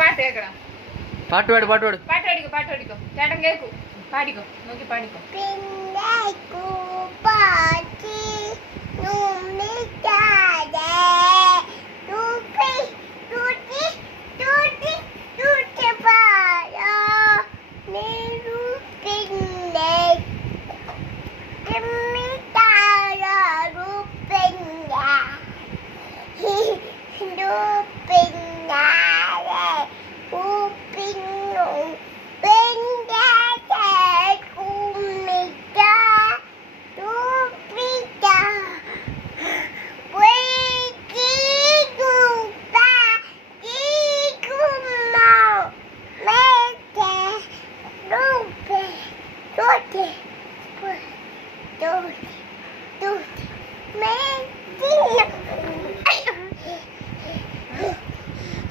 പാട്ട് കേക്കണം. പാട്ട് പാട് പാട്ട് പാട് പാട്ട് പാടിക്കോ ചേട്ടൻ കേക്കൂ. പാടിക്കോ നോക്കി പാടിക്കോ.